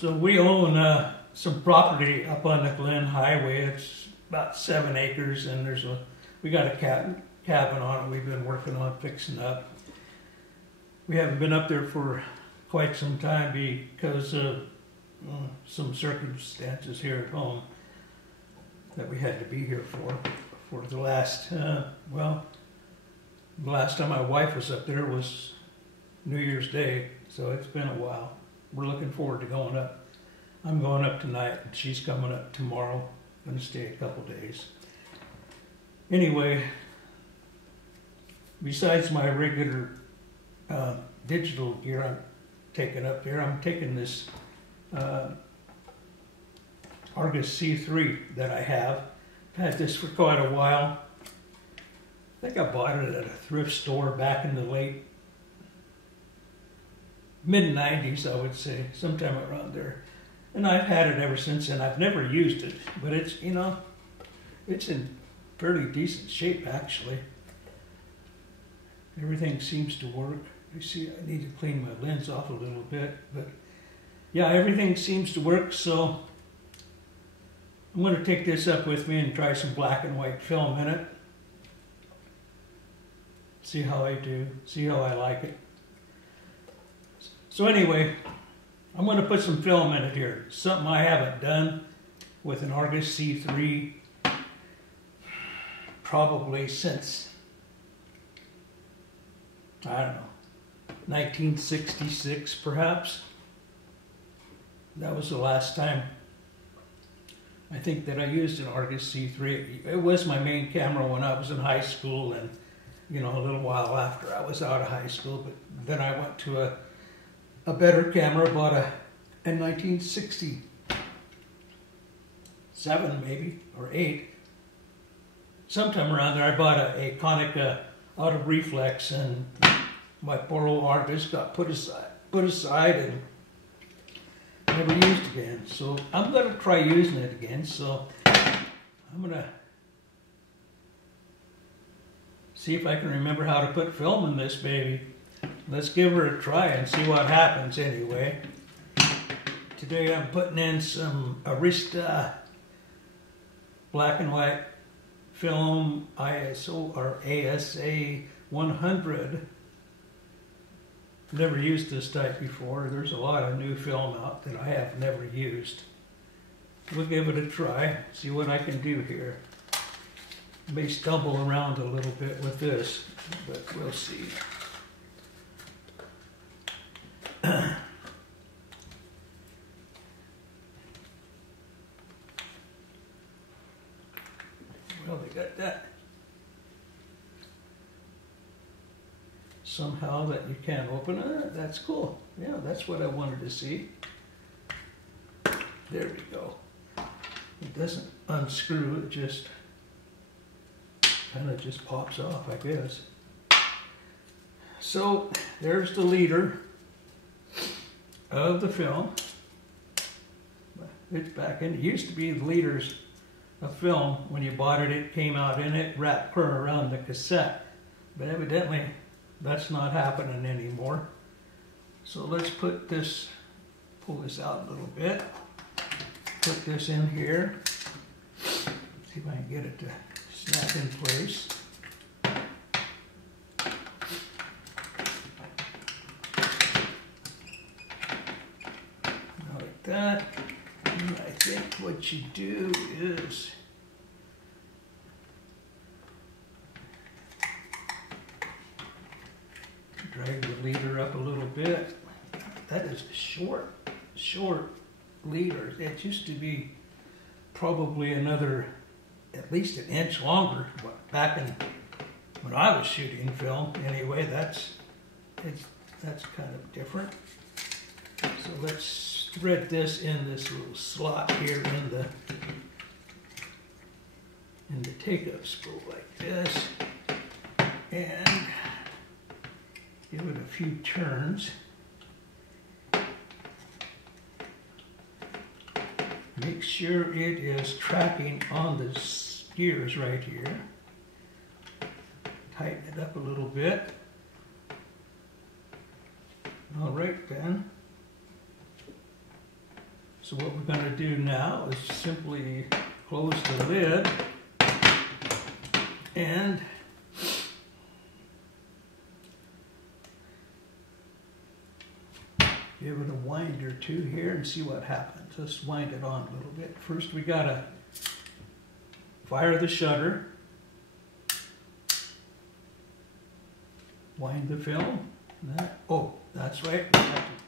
So we own some property up on the Glen Highway. It's about 7 acres, and we got a cabin on it we've been working on fixing up. We haven't been up there for quite some time because of some circumstances here at home that we had to be here for the last, well, the last time my wife was up there was New Year's Day, so it's been a while. We're looking forward to going up. I'm going up tonight, and she's coming up tomorrow. I'm going to stay a couple days. Anyway, besides my regular digital gear I'm taking up there, I'm taking this Argus C3 that I have. I've had this for quite a while. I think I bought it at a thrift store back in the late mid-90s, I would say, sometime around there. And I've had it ever since then. I've never used it, but it's, you know, it's in fairly decent shape, actually. Everything seems to work. You see, I need to clean my lens off a little bit, but yeah, everything seems to work, so I'm going to take this up with me and try some black and white film in it. See how I do, see how I like it. So anyway, I'm going to put some film in it here. Something I haven't done with an Argus C3 probably since, I don't know, 1966 perhaps. That was the last time I think that I used an Argus C3. It was my main camera when I was in high school, and you know, a little while after I was out of high school, but then I went to a better camera, bought in 1967 maybe, or 8. Sometime around there I bought a Kodak out of reflex, and my poor old Argus got put aside and never used again. So I'm going to try using it again, so I'm going to see if I can remember how to put film in this baby. Let's give her a try and see what happens anyway. Today I'm putting in some Arista black and white film ISO or ASA 100. Never used this type before. There's a lot of new film out that I have never used. We'll give it a try, see what I can do here. May stumble around a little bit with this, but we'll see. Well, they got that somehow that you can't open it. That's cool. Yeah, that's what I wanted to see. There we go. It doesn't unscrew, it just kind of just pops off, I guess. So there's the leader of the film. It's back in. It used to be the leaders of film. When you bought it, it came out in it, wrapped clear around the cassette. But evidently, that's not happening anymore. So let's put this, pull this out a little bit. Put this in here. See if I can get it to snap in place. Like that. And I think what you do is drag the leader up a little bit. That is a short leader. It used to be probably another, at least an inch longer. Back in when I was shooting film, anyway, that's kind of different. So let's thread this in this little slot here in the take-up spool like this, and give it a few turns. Make sure it is tracking on the gears right here. Tighten it up a little bit. All right then. So what we're going to do now is simply close the lid and give it a wind or two here and see what happens. Let's wind it on a little bit. First we got to fire the shutter, wind the film. Oh, that's right.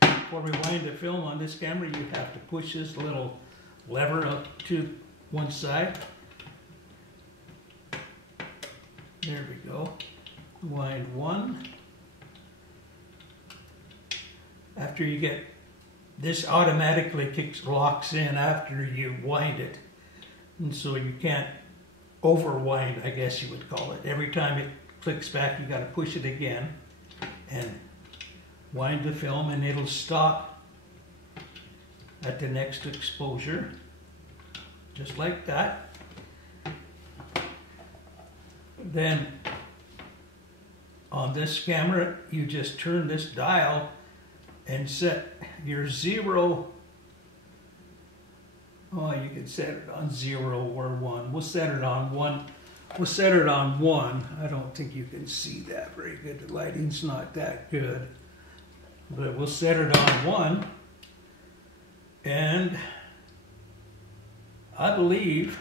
Before we wind the film on this camera, you have to push this little lever up to one side. There we go. Wind one. After you get, this automatically locks in after you wind it. And so you can't overwind, I guess you would call it. Every time it clicks back, you got to push it again and wind the film, and it'll stop at the next exposure, just like that. Then on this camera, you just turn this dial and set your 0. Oh, you can set it on 0 or 1. We'll set it on 1. We'll set it on 1. I don't think you can see that very good. The lighting's not that good. But we'll set it on 1. And I believe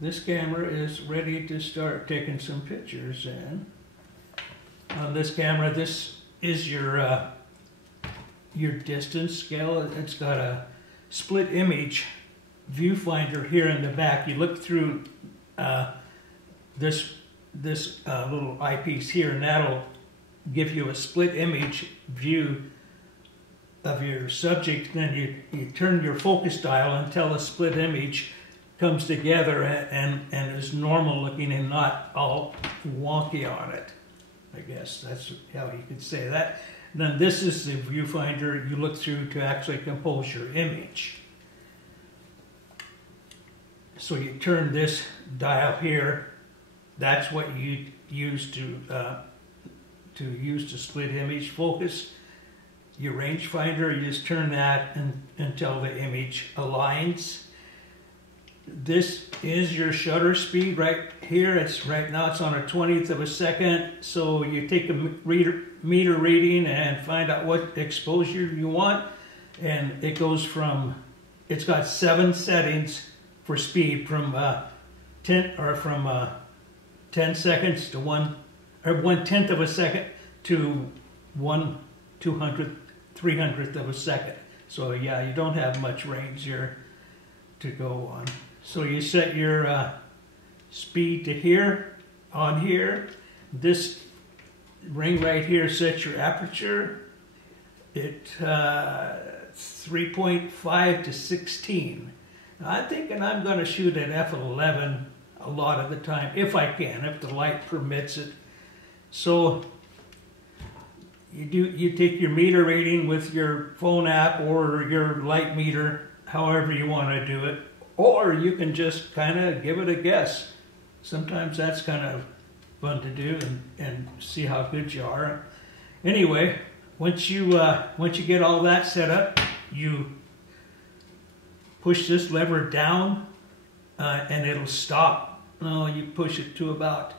this camera is ready to start taking some pictures. And on this camera, this is your distance scale. It's got a split image viewfinder here in the back. You look through this little eyepiece here, and that'll give you a split image view of your subject. Then you turn your focus dial until the split image comes together and is normal looking and not all wonky on it. I guess that's how you could say that. And then this is the viewfinder you look through to actually compose your image. So you turn this dial here. That's what you use to split image focus. Your rangefinder, you just turn that until the image aligns. This is your shutter speed right here. Right now it's on a 20th of a second. So you take a meter reading and find out what exposure you want, and it goes from, it's got 7 settings for speed, from 10 seconds to 1/10 of a second to 1/200th of a second. So yeah, you don't have much range here to go on. So you set your speed to here, on here. This ring right here sets your aperture. It's 3.5 to 16. I'm thinking I'm going to shoot at f11 a lot of the time, if I can, if the light permits it. So you take your meter reading with your phone app or your light meter, however you want to do it, or you can just kind of give it a guess. Sometimes that's kind of fun to do and see how good you are. Anyway, once you get all that set up, you push this lever down and it'll stop. No, you push it to about,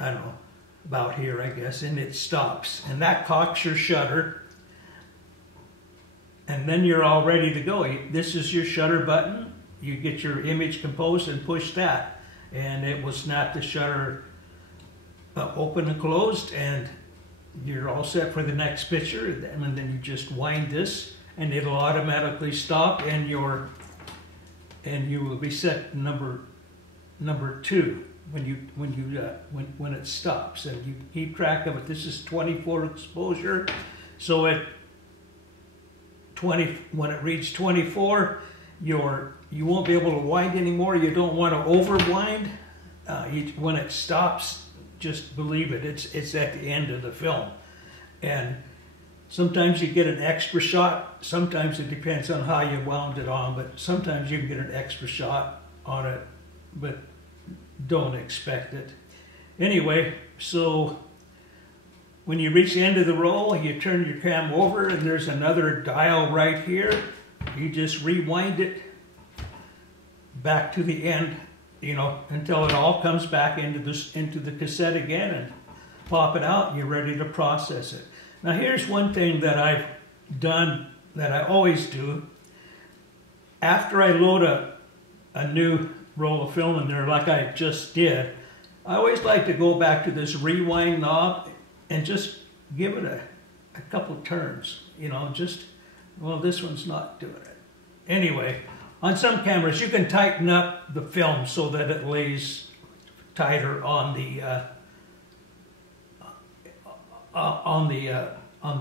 I don't know, about here, I guess, and it stops. And that cocks your shutter. And then you're all ready to go. This is your shutter button. You get your image composed and push that. And it will snap the shutter open and closed, and you're all set for the next picture. And then you just wind this, and it'll automatically stop, and you will be set number 2 when it stops, and you keep track of it. This is 24 exposure, so when it reaches 24, you won't be able to wind anymore. You don't want to overwind. When it stops, just believe it. It's at the end of the film, and sometimes you get an extra shot. Sometimes it depends on how you wound it on, but sometimes you can get an extra shot on it, but don't expect it. Anyway, so when you reach the end of the roll, you turn your cam over, and there's another dial right here. You just rewind it back to the end, you know, until it all comes back into the cassette again, and pop it out, and you're ready to process it. Now here's one thing that I've done that I always do. After I load a new roll of film in there, like I just did, I always like to go back to this rewind knob and just give it a couple turns, you know, just, well, this one's not doing it. Anyway, on some cameras you can tighten up the film so that it lays tighter on the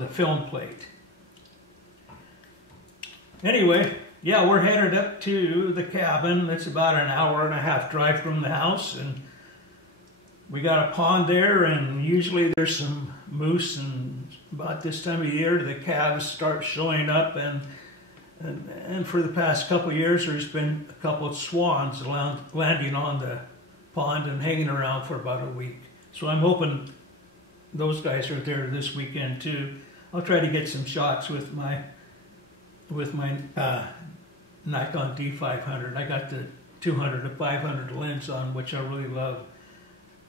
film plate. Anyway, yeah, we're headed up to the cabin. It's about an hour and a half drive from the house, and we got a pond there, and usually there's some moose, and about this time of year the calves start showing up, and for the past couple of years there's been a couple of swans landing on the pond and hanging around for about a week. So I'm hoping those guys are there this weekend too. I'll try to get some shots with my Nikon D500. I got the 200 to 500 lens on, which I really love,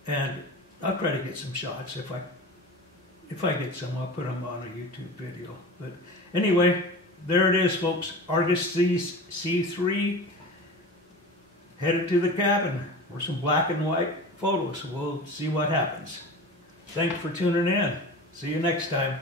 and I'll try to get some shots. If I get some, I'll put them on a YouTube video. But anyway, there it is, folks. Argus C3 headed to the cabin for some black and white photos. We'll see what happens. Thanks for tuning in. See you next time.